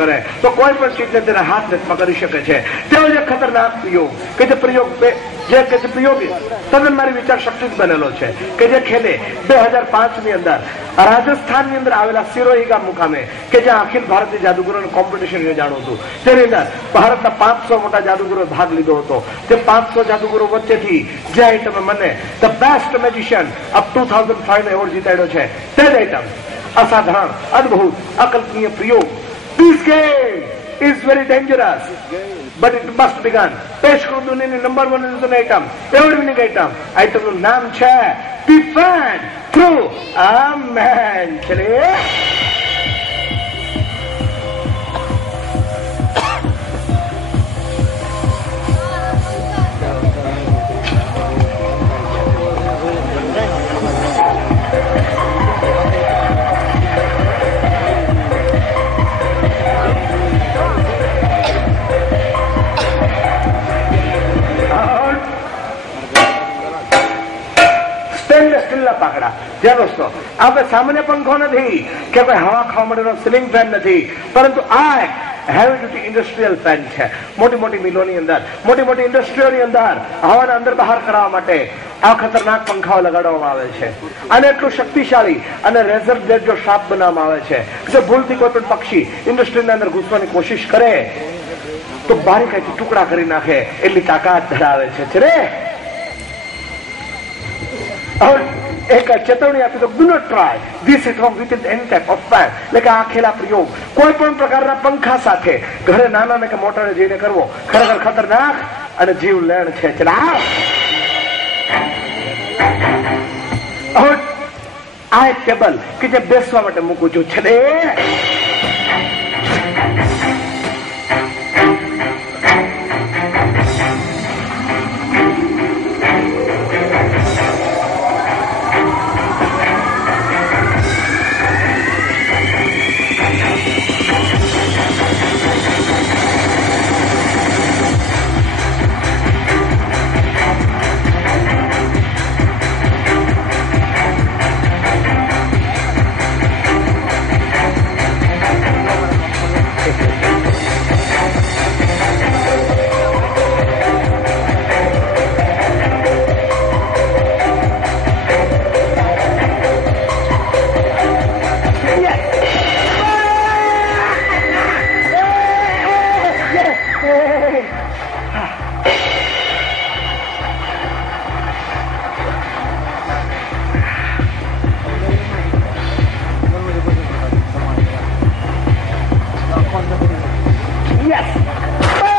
કરે તો કોઈ પણ ચીજને તેના હાથ રચમાં કરી શકે છે. તેવો જ ખતરનાક પ્રયોગ કે જે પ્રયોગ તદ્દન મારી વિચાર શક્તિ બનેલો છે કે જે ખેલે 2005 ની અંદર રાજસ્થાન ની અંદર આવેલા સિરોહી ગામ મુકામે કે જ્યાં અખિલ ભારતીય જાદુગરોનું કોમ્પિટિશન યોજાણું હતું, તેની અંદર ભારતના 500 મોટા જાદુગરો ભાગ લીધો હતો. તે 500 જાદુગરો વચ્ચેથી જે આઈટમે મને the best magician of 2005 award જીતાડ્યો છે, તે જ આઈટમ અસાધારણ, અદ્ભુત, અકલ્પનીય પ્રયોગ. This game is very dangerous, but it must be done. પેશ કરું દુનિયાની number 1 item, award winning item. આઈટમનું નામ છે ડિફેન્ડ થ્રુ અ મેન. ચલે પાકડા. જ્યાં દોસ્તો આપણે સામાન્ય પંખો નથી કે કોઈ હવા ખાવા માટેનો સીલિંગ ફેન નથી, પરંતુ આ હેવી ડ્યુટી ઇન્ડસ્ટ્રીયલ ફેન છે. મોટી મોટી મિલોની અંદર, મોટી મોટી ઇન્ડસ્ટ્રીઓની અંદર હવાને અંદર બહાર કરવા માટે આ ખતરનાક પંખાઓ લગાડવામાં આવે છે. અને એટલું શક્તિશાળી અને રેઝર બ્લેડ જો શાર્પ બનાવવામાં આવે છે કે ભૂલથી કોઈ પણ પક્ષી ઇન્ડસ્ટ્રીની અંદર ઘૂસવાની કોશિશ કરે તો બારીકાઈથી ટુકડા કરી નાખે એટલી તાકાત ધરાવે છે. રે એક ચેતવણી આપી તો do not try this at home with any type of fan. એટલે કે આ ખેલા પ્રયોગ કોઈ પણ પ્રકારના પંખા સાથે ઘરે નાના ને કે મોટા જઈને કરવો ખરેખર ખતરનાક અને જીવ લેણ છે. આ એક ટેબલ કે જે બેસવા માટે મૂકું છું છે. Yes!